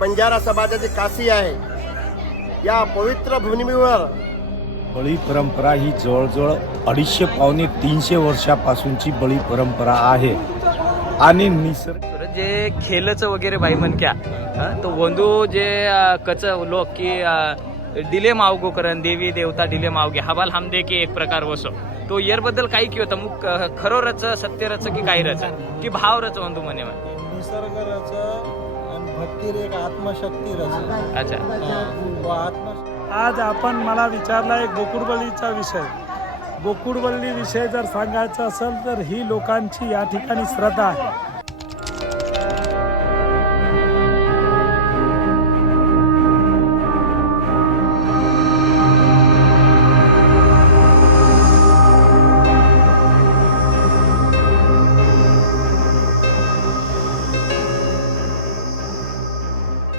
बंजारा समाजाची काशी आहे. या पवित्र भूमीवर बळी परंपरा ही जवळजवळ 250 पावणे 300 वर्षापासूनची बळी परंपरा आहे. आणि निसर्ग जे खेलचं वगैरे बाई म्हण क्या तो वंदू जे कच लोक की डिले मावगो करन देवी देवता डिले मावगे हवाल हमदे की एक प्रकार वसो तो येरबद्दल काही की होतं मग खरो रच सत्य रच की काही रच की भाव रच वंदू म्हणे निसर्ग रच आणि भक्ती रे एक आत्मशक्ती रच. अच्छा. आज आपण मला विचारला एक गोकुळबळीचा विषय. गोकुळबळी विषय जर सांगायचा असेल तर ही लोकांची या ठिकाणी श्रद्धा आहे.